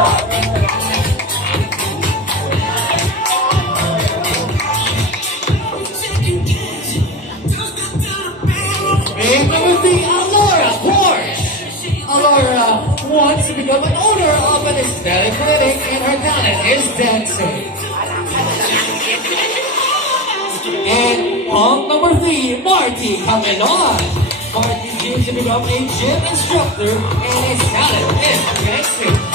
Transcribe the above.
And number 3, Alora Porsche. Alora wants to become an owner of an aesthetic clinic, and her talent is dancing. And on number 3, Marty Camelon. Marty dreams to become a gym instructor, and his talent is dancing.